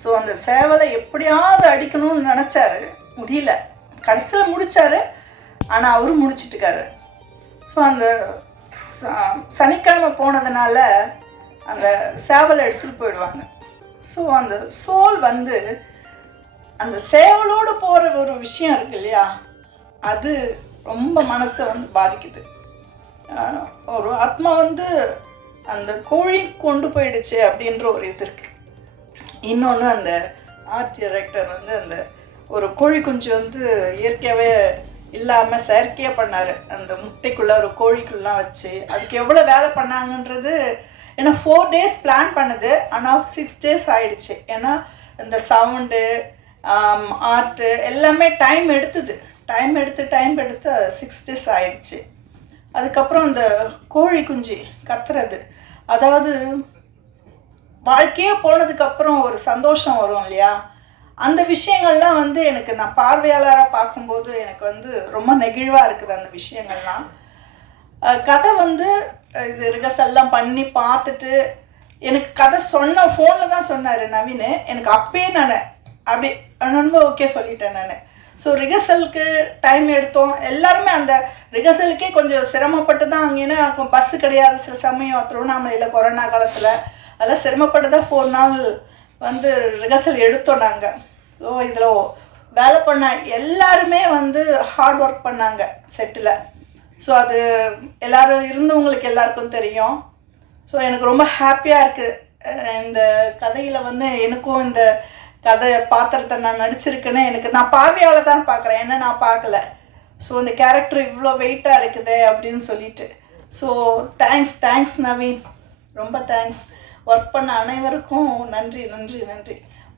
So அந்த சேவலை எப்படியாவது அடிக்கணும்னு நினச்சாரு, முடியல. கடைசியில் முடித்தார், ஆனால் அவரும் முடிச்சிட்டுக்காரு. ஸோ அந்த சனிக்கிழமை போனதுனால அந்த சேவலை எடுத்துகிட்டு போயிடுவாங்க. ஸோ அந்த சோல் வந்து அந்த சேவலோடு போகிற ஒரு விஷயம் இருக்கு இல்லையா, அது ரொம்ப மனசை வந்து பாதிக்குது. ஒரு ஆத்மா வந்து அந்த கோழி கொண்டு போயிடுச்சு அப்படின்ற ஒரு இது இருக்குது. இன்னொன்று அந்த ஆர்ட் டைரக்டர் வந்து அந்த ஒரு கோழி குஞ்சு வந்து இயற்கையாகவே இல்லாமல் செயற்கையாக பண்ணார். அந்த முட்டைக்குள்ளே ஒரு கோழிக்குள்ளலாம் வச்சு அதுக்கு எவ்வளோ வேலை பண்ணாங்கன்றது. ஏன்னா 4 days பிளான் பண்ணுது, ஆனால் 6 days ஆகிடுச்சு. ஏன்னா இந்த சவுண்டு ஆர்ட்டு எல்லாமே டைம் எடுத்து 6 days ஆகிடுச்சு. அதுக்கப்புறம் அந்த கோழி குஞ்சு கத்துறது, அதாவது வாழ்க்கையே போனதுக்கப்புறம் ஒரு சந்தோஷம் வரும் இல்லையா, அந்த விஷயங்கள்லாம் வந்து எனக்கு நான் பார்வையாளராக பார்க்கும்போது எனக்கு வந்து ரொம்ப நெகிழ்வாக இருக்குது அந்த விஷயங்கள்லாம். கதை வந்து இது ரிகர்சல்லாம் பண்ணி பார்த்துட்டு எனக்கு கதை ஃபோனில் தான் சொன்னார் நவீன். எனக்கு அப்பயே நான் அப்படி ரொம்ப ஓகே சொல்லிட்டேன் நான். ஸோ ரிகர்சலுக்கு டைம் எடுத்தோம். எல்லாருமே அந்த ரிகர்சலுக்கே கொஞ்சம் சிரமப்பட்டு தான். அங்கேன்னா பஸ்ஸு கிடையாது சில சமயம், திருவண்ணாமலையில் கொரோனா காலத்தில். அதெல்லாம் சிரமப்பட்டு தான் 4 நாள் வந்து ரிகர்சல் எடுத்தோம் நாங்கள். ஸோ இதில் வேலை பண்ண எல்லாருமே வந்து ஹார்ட் ஒர்க் பண்ணாங்க செட்டில். ஸோ அது எல்லோரும் இருந்தவங்களுக்கு எல்லாருக்கும் தெரியும். ஸோ எனக்கு ரொம்ப ஹாப்பியாக இருக்குது. இந்த கதையில் வந்து எனக்கும் இந்த கதை பாத்திரத்தை நான் நடிச்சிருக்கேன்னு நான் பார்வையால் தான் பார்க்குறேன், ஏன்னா நான் பார்க்கல. ஸோ இந்த கேரக்டர் இவ்வளோ வெயிட்டாக இருக்குது அப்படின்னு சொல்லிட்டு. ஸோ தேங்க்ஸ் நவீன், ரொம்ப தேங்க்ஸ். ஒர்க் பண்ண அனைவருக்கும் நன்றி.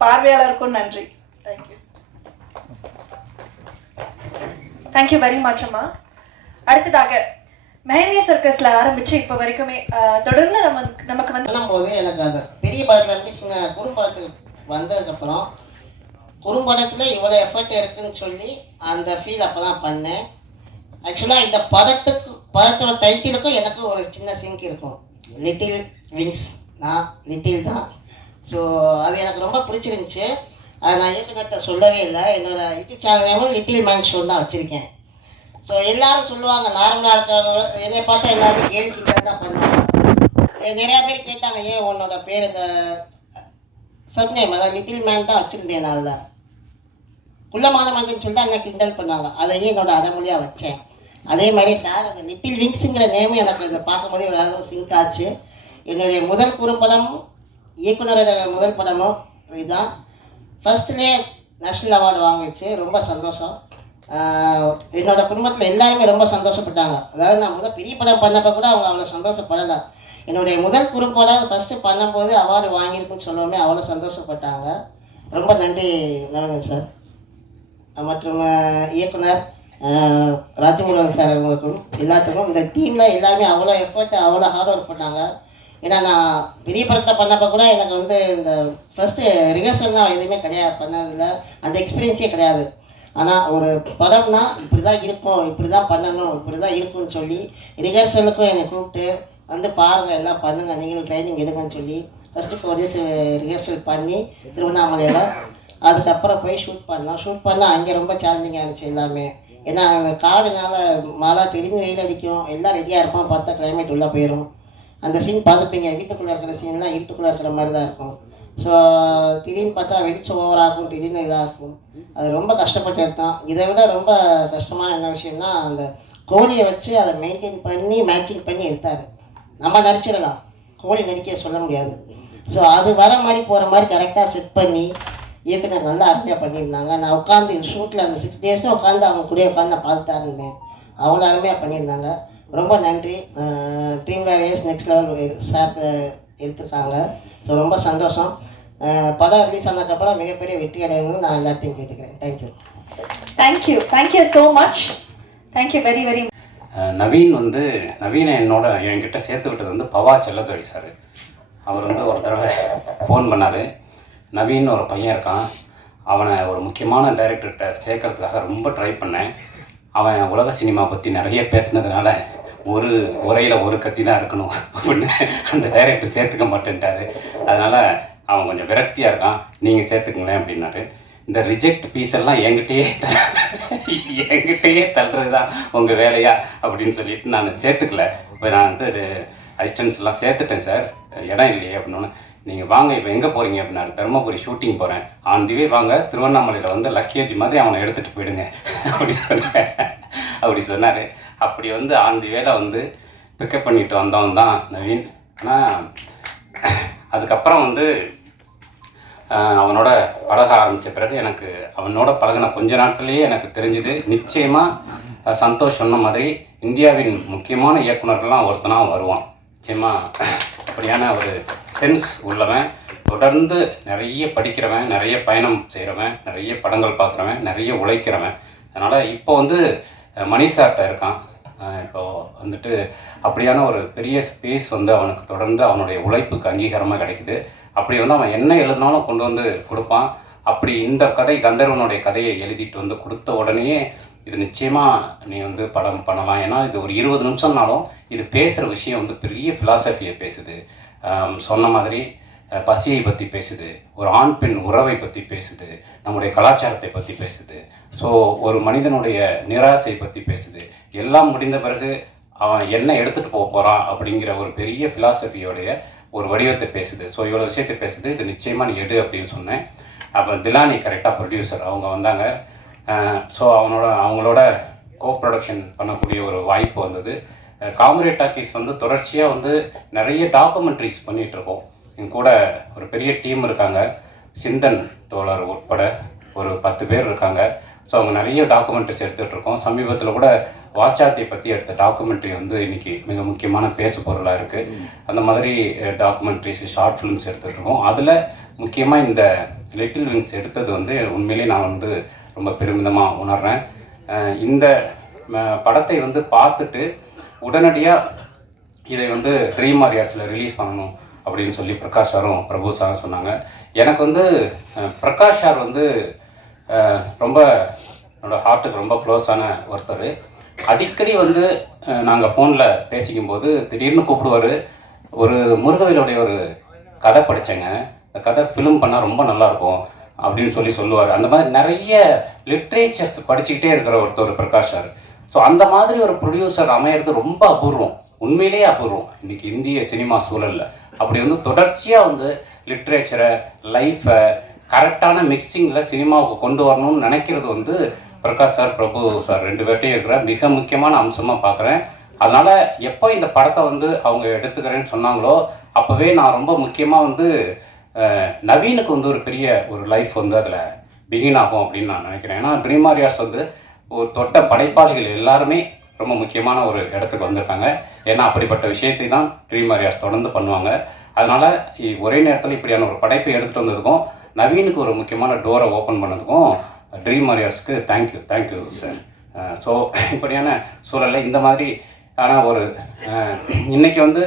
பார்வையாளருக்கும் நன்றி. தேங்க்யூ வெரி மச் அம்மா. அடுத்ததாக மெஹந்தியா சர்க்கஸில் ஆரம்பித்து இப்போ வரைக்குமே தொடர்ந்து நமக்கு வந்து பண்ணும்போது எனக்கு அந்த பெரிய படத்தில் இருந்து சின்ன குறும்படத்துக்கு வந்ததுக்கப்புறம் குறும்படத்தில் இவ்வளோ எஃபர்ட் இருக்குதுன்னு சொல்லி அந்த ஃபீல் அப்போ தான் பண்ணேன். ஆக்சுவலாக இந்த படத்தோட டைட்டிலுக்கும் எனக்கு ஒரு சின்ன சிங்க் இருக்கும். லிட்டில் விங்ஸ், நான் லிட்டில் தான். ஸோ அது எனக்கு ரொம்ப பிடிச்சிருந்துச்சு. அதை நான் இயக்குனர்கிட்ட சொல்லவே இல்லை. என்னோடய யூடியூப் சேனல்லையும் லிட்டில் மேன் ஷோ தான் வச்சுருக்கேன். ஸோ எல்லோரும் சொல்லுவாங்க, நார்மலாக இருக்கிறவங்க என்னை பார்த்தா எல்லோரும் கேள்விக்கிட்ட தான் பண்ணுவாங்க. நிறையா பேர் கேட்டாங்க, ஏன் உன்னோட பேர் இந்த சப்நேம் அதாவது லிட்டில் மேன் தான் வச்சுருந்தேன். நான் அதில் குள்ளமான மனிதன் சொல்லிட்டு அங்கே கிண்டல் பண்ணாங்க. அதையே என்னோட அரைமொழியாக வச்சேன். அதே மாதிரி சார் அந்த லிட்டில் விங்ஸுங்கிற நேமும் எனக்கு இதை பார்க்கும்போதே ஒரு அளவு சிங்க் ஆச்சு. என்னுடைய முதல் குறும்படமும் இயக்குனரோட முதல் படமும் இதுதான். ஃபர்ஸ்ட்லேயே நேஷ்னல் அவார்டு வாங்கிச்சு. ரொம்ப சந்தோஷம். என்னோடய குடும்பத்தில் எல்லாருமே ரொம்ப சந்தோஷப்பட்டாங்க. அதாவது நான் பெரிய படம் பண்ணப்போ கூட அவங்க அவ்வளோ சந்தோஷப்படலை. என்னுடைய முதல் குறும்படம் ஃபஸ்ட்டு பண்ணும்போது அவார்டு வாங்கியிருக்குன்னு சொல்லவுமே அவ்வளோ சந்தோஷப்பட்டாங்க. ரொம்ப நன்றி நவீன் சார் மற்றும் இயக்குனர் ராஜமுருகன் சார் அவங்களுக்கும் எல்லாத்துக்கும். இந்த டீமில் எல்லாருமே அவ்வளோ எஃபர்ட் அவ்வளோ ஹார்ட் ஒர்க் பண்ணாங்க. ஏன்னா நான் பெரிய படத்தில் பண்ணப்போ கூட எனக்கு வந்து இந்த ஃபஸ்ட்டு ரிஹர்சல்லாம் எதுவுமே கிடையாது, பண்ணதில்லை, அந்த எக்ஸ்பீரியன்ஸே கிடையாது. ஆனால் ஒரு படம்னா இப்படி தான் இருக்கும், இப்படி தான் பண்ணணும், இப்படி தான் இருக்குன்னு சொல்லி ரிஹர்சலுக்கும் என்னை கூப்பிட்டு வந்து பாருங்கள், எல்லாம் பண்ணுங்கள், நீங்களும் ட்ரைனிங் எடுங்கன்னு சொல்லி ஃபஸ்ட்டு 4 days ரிஹர்சல் பண்ணி திருவண்ணாமலையில் அதுக்கப்புறம் போய் ஷூட் பண்ணால் அங்கே ரொம்ப சேலஞ்சிங்காக இருந்துச்சு எல்லாமே. ஏன்னா அங்கே காடுனால மழை திடீர்னு வெயில் அடிக்கும், எல்லாம் ரெடியாக இருப்போம், பார்த்தா கிளைமேட் உள்ளே போயிடும். அந்த சீன் பார்த்துப்பீங்க, வீட்டுக்குள்ளே இருக்கிற சீன்லாம் இருட்டுக்குள்ளே இருக்கிற மாதிரி தான் இருக்கும். ஸோ திடீர்னு பார்த்தா வெளிச்சம் ஓவராகும், திடீர்னு இதாக இருக்கும். அது ரொம்ப கஷ்டப்பட்டு எடுத்தோம். இதை விட ரொம்ப கஷ்டமான என்ன விஷயம்னா அந்த கோழியை வச்சு அதை மெயின்டைன் பண்ணி மேட்சிங் பண்ணி எடுத்தார். நம்ம நடிச்சிடலாம், கோழி நடிக்க சொல்ல முடியாது. ஸோ அது வர மாதிரி போகிற மாதிரி கரெக்டாக செட் பண்ணி இயக்குனர் நல்லா அருமையாக பண்ணியிருந்தாங்க. நான் உட்காந்து ஷூட்டில் அந்த 6 days உட்காந்து அவங்க கூட உட்காந்து நான் பார்த்துட்டா இருந்தேன். அவ்வளோ அருமையாக பண்ணியிருந்தாங்க. ரொம்ப நன்றி. Dream various next level sir எடுத்துருக்காங்க. ஸோ ரொம்ப சந்தோஷம். படம் ரிலீஸ் ஆனதுக்கப்புறம் மிகப்பெரிய வெற்றி அடையணும்னு நான் எல்லாத்தையும் கேட்டுக்கிறேன். Thank you so much. Thank you very very. நவீனை என்கிட்ட சேர்த்து விட்டது வந்து பவா செல்லத்துறை சார். அவர் வந்து ஒரு தடவை ஃபோன் பண்ணார். நவீன் ஒரு பையன் இருக்கான், அவனை ஒரு முக்கியமான டைரக்டர்கிட்ட சேர்க்கறதுக்காக ரொம்ப ட்ரை பண்ணேன். அவன் உலக சினிமா பற்றி நிறைய பேசினதுனால ஒரு உரையில் ஒரு கத்தி தான் இருக்கணும் அப்படின்னு அந்த டைரக்டர் சேர்த்துக்க மாட்டேன்ட்டார். அதனால் அவன் கொஞ்சம் விரக்தியாக இருக்கான், நீங்கள் சேர்த்துக்குங்களேன் அப்படின்னாரு. இந்த ரிஜெக்ட் பீஸ் எல்லாம் என்கிட்டயே தள்ளுறது தான் உங்கள் வேலையா அப்படின்னு சொல்லிட்டு நான் சேர்த்துக்கல. இப்போ நான் வந்து அசிஸ்டன்ஸ் எல்லாம் சேர்த்துட்டேன் சார், இடம் இல்லையே அப்படின்னோன்னு, நீங்கள் வாங்க இப்போ எங்கே போகிறீங்க அப்படின்னாரு. தருமபுரி ஷூட்டிங் போகிறேன், ஆந்திவே வாங்க, திருவண்ணாமலையில் வந்து லக்கேஜ் மாதிரி அவனை எடுத்துகிட்டு போயிடுங்க அப்படி சொன்னார். அப்படி வந்து ஆந்திவேல வந்து பிக்கப் பண்ணிட்டு வந்தவன் தான் நவீன். ஆனால் அதுக்கப்புறம் வந்து அவனோட பழக ஆரம்பித்த பிறகு எனக்கு அவனோட பழகின கொஞ்ச நாட்கள்லேயே எனக்கு தெரிஞ்சுது, நிச்சயமாக சந்தோஷ் சொன்ன மாதிரி இந்தியாவின் முக்கியமான இயக்குனர்கள்லாம் ஒருத்தனாக வருவான். நிச்சயமாக அப்படியான ஒரு சென்ஸ் உள்ளவன், தொடர்ந்து நிறைய படிக்கிறவன், நிறைய பயணம் செய்கிறவன், நிறைய படங்கள் பார்க்குறவன், நிறைய உழைக்கிறவன். அதனால் இப்போ வந்து மணிசார்ட்ட இருக்கான். இப்போது வந்துட்டு அப்படியான ஒரு பெரிய ஸ்பேஸ் வந்து அவனுக்கு தொடர்ந்து அவனுடைய உழைப்புக்கு அங்கீகாரமாக கிடைக்குது. அப்படி வந்து அவன் என்ன எழுதினாலும் கொண்டு வந்து கொடுப்பான். அப்படி இந்த கதை கந்தர்வனுடைய கதையை எழுதிட்டு வந்து கொடுத்த உடனேயே இது நிச்சயமாக நீ வந்து படம் பண்ணலாம், ஏன்னா இது ஒரு 20 நிமிஷம்னாலும் இது பேசுகிற விஷயம் வந்து பெரிய ஃபிலாசபியை பேசுது. சொன்ன மாதிரி பசியை பற்றி பேசுது, ஒரு ஆண் பெண் உறவை பற்றி பேசுது, நம்முடைய கலாச்சாரத்தை பற்றி பேசுது, ஸோ ஒரு மனிதனுடைய நிராசை பற்றி பேசுது. எல்லாம் முடிந்த பிறகு அவன் என்ன எடுத்துகிட்டு போக போகிறான் அப்படிங்கிற ஒரு பெரிய ஃபிலாசபியோடைய ஒரு வடிவத்தை பேசுது. ஸோ இவ்வளோ விஷயத்தை பேசுது, இது நிச்சயமாக நீ எடு அப்படின்னு சொன்னேன். அப்போ திலானி கரெக்டாக ப்ரொடியூசர் அவங்க வந்தாங்க. ஸோ அவங்களோட கோ ப்ரொடக்ஷன் பண்ணக்கூடிய ஒரு வாய்ப்பு வந்தது. காம்ரேட் டாக்கீஸ் வந்து தொடர்ச்சியாக வந்து நிறைய டாக்குமெண்ட்ரிஸ் பண்ணிகிட்ருக்கோம். என் கூட ஒரு பெரிய டீம் இருக்காங்க, சிந்தன் தோழர் உட்பட ஒரு 10 பேர் இருக்காங்க. ஸோ அவங்க நிறைய டாக்குமெண்ட்ரிஸ் எடுத்துகிட்ருக்கோம். சமீபத்தில் கூட வாச்சாத்தியை பற்றி எடுத்த டாக்குமெண்ட்ரி வந்து இன்றைக்கி மிக முக்கியமான பேசு பொருளாக இருக்குது. அந்த மாதிரி டாக்குமெண்ட்ரிஸ், ஷார்ட் ஃபிலிம்ஸ் எடுத்துகிட்ருக்கோம். அதில் முக்கியமாக இந்த லிட்டில் விங்ஸ் எடுத்தது வந்து உண்மையிலேயே நான் வந்து ரொம்ப பெருமிதமாக உணர்கிறேன். இந்த படத்தை வந்து பார்த்துட்டு உடனடியாக இதை வந்து ட்ரீம் வாரியர்ஸில் ரிலீஸ் பண்ணணும் அப்படின்னு சொல்லி பிரகாஷ் சாரும் பிரபு சாரும் சொன்னாங்க. எனக்கு வந்து பிரகாஷ் சார் வந்து ரொம்ப என்னோடய ஹார்ட்டுக்கு ரொம்ப க்ளோஸான ஒருத்தர். அடிக்கடி வந்து நாங்கள் ஃபோனில் பேசிக்கும்போது திடீர்னு கூப்பிடுவார். ஒரு முருகவேலுடைய ஒரு கதை படித்தேங்க, இந்த கதை ஃபிலிம் பண்ணால் ரொம்ப நல்லாயிருக்கும் அப்படின்னு சொல்லுவார். அந்த மாதிரி நிறைய லிட்ரேச்சர்ஸ் படிச்சுக்கிட்டே இருக்கிற ஒருத்தர் பிரகாஷ் சார். ஸோ அந்த மாதிரி ஒரு ப்ரொடியூசர் அமையிறது ரொம்ப அபூர்வம், உண்மையிலேயே அபூர்வம் இன்றைக்கி இந்திய சினிமா சூழலில். அப்படி வந்து தொடர்ச்சியாக வந்து லிட்ரேச்சரை, லைஃப்பை கரெக்டான மிக்சிங்கில் சினிமாவுக்கு கொண்டு வரணும்னு நினைக்கிறது வந்து பிரகாஷ் சார், பிரபு சார் 2 பேர்ட்டையும் இருக்கிற மிக முக்கியமான அம்சமாக பார்க்குறேன். அதனால் எப்போ இந்த படத்தை வந்து அவங்க எடுத்துக்கிறேன்னு சொன்னாங்களோ அப்போவே நான் ரொம்ப முக்கியமாக வந்து நவீனுக்கு வந்து ஒரு பெரிய ஒரு லைஃப் வந்து அதில் பிகின் ஆகும் அப்படின்னு நான் நினைக்கிறேன். ஏன்னா ட்ரீம் வாரியர்ஸ் வந்து ஒரு தொட்ட படைப்பாளிகள் எல்லாருமே ரொம்ப முக்கியமான ஒரு இடத்துக்கு வந்திருக்காங்க. ஏன்னா அப்படிப்பட்ட விஷயத்தை தான் ட்ரீம் வாரியர்ஸ் தொடர்ந்து பண்ணுவாங்க. அதனால் ஒரே நேரத்தில் இப்படியான ஒரு படைப்பை எடுத்துகிட்டு வந்ததுக்கும் நவீனுக்கு ஒரு முக்கியமான டோரை ஓப்பன் பண்ணதுக்கும் ட்ரீம் வாரியர்ஸ்க்கு தேங்க்யூ சார். ஸோ இப்படியான சூழலில் இந்த மாதிரி ஆனால் ஒரு இன்றைக்கி வந்து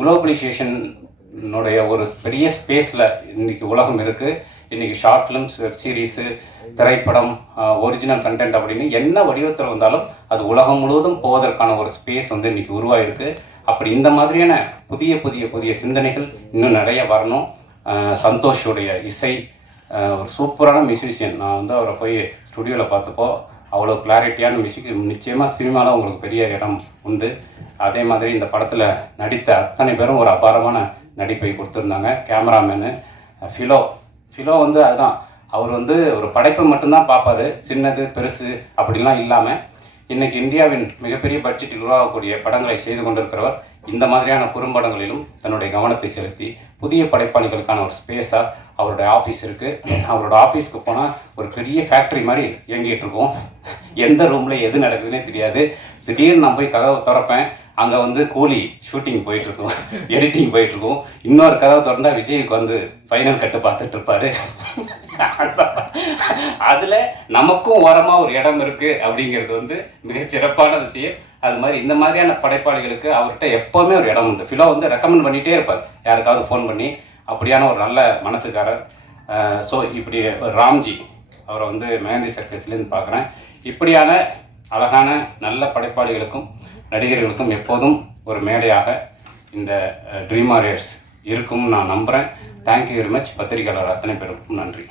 குளோபலைசேஷனுடைய ஒரு பெரிய ஸ்பேஸில் இன்றைக்கி உலகம் இருக்குது. இன்றைக்கி ஷார்ட் ஃபிலிம்ஸ், வெப் சீரிஸு, திரைப்படம், ஒரிஜினல் கண்டென்ட் அப்படின்னு என்ன வடிவத்தில் வந்தாலும் அது உலகம் முழுவதும் போவதற்கான ஒரு ஸ்பேஸ் வந்து இன்றைக்கி உருவாகிருக்கு. அப்படி இந்த மாதிரியான புதிய சிந்தனைகள் இன்னும் நிறைய வரணும். சந்தோஷுடைய இசை, ஒரு சூப்பரான மியூசிஷியன். நான் வந்து அவரை போய் ஸ்டுடியோவில் பார்த்தப்போ அவ்வளோ கிளாரிட்டியான மியூசிக். நிச்சயமாக சினிமாவில் உங்களுக்கு பெரிய இடம் உண்டு. அதே மாதிரி இந்த படத்தில் நடித்த அத்தனை பேரும் ஒரு அபாரமான நடிப்பை கொடுத்துருந்தாங்க. கேமராமேனு ஃபிலோ வந்து அதுதான், அவர் வந்து ஒரு படைப்பை மட்டும்தான் பார்ப்பார், சின்னது பெருசு அப்படிலாம் இல்லாமல் இன்றைக்கி இந்தியாவின் மிகப்பெரிய பட்ஜெட்டில் உருவாகக்கூடிய படங்களை செய்து கொண்டிருக்கிறவர். இந்த மாதிரியான குறும்படங்களிலும் தன்னுடைய கவனத்தை செலுத்தி புதிய படைப்பாளிகளுக்கான ஒரு ஸ்பேஸாக அவருடைய ஆஃபீஸ் இருக்குது. அவரோட ஆஃபீஸ்க்கு போனால் ஒரு பெரிய ஃபேக்ட்ரி மாதிரி இயங்கிட்டு இருக்கோம். எந்த ரூமில் எது நடக்குதுன்னே தெரியாது. திடீர்னு நான் போய் கதவை திறப்பேன், அங்கே வந்து கூலி ஷூட்டிங் போயிட்டுருக்கோம், எடிட்டிங் போயிட்டுருக்கோம். இன்னொரு கதவை திறந்தால் விஜய்க்கு வந்து ஃபைனல் கட்டு பார்த்துட்ருப்பாரு. அதில் நமக்கும் ஓரமாக ஒரு இடம் இருக்குது அப்படிங்கிறது வந்து மிகச்சிறப்பான விஷயம். அது மாதிரி இந்த மாதிரியான படைப்பாளிகளுக்கு அவர்கிட்ட எப்போவுமே ஒரு இடம் உண்டு. ஃபிலோ வந்து ரெக்கமெண்ட் பண்ணிகிட்டே இருப்பார் யாருக்காவது ஃபோன் பண்ணி. அப்படியான ஒரு நல்ல மனசுக்காரர். ஸோ இப்படி ராம்ஜி அவரை வந்து மெஹந்தி சர்க்கஸ்லேருந்து பார்க்குறேன். இப்படியான அழகான நல்ல படைப்பாளிகளுக்கும் நடிகர்களுக்கும் எப்போதும் ஒரு மேடையாக இந்த ட்ரீம் வாரியர்ஸ் இருக்கும்னு நான் நம்புகிறேன். Thank you very much. பத்திரிகையாளர் அத்தனை பேருக்கும் நன்றி.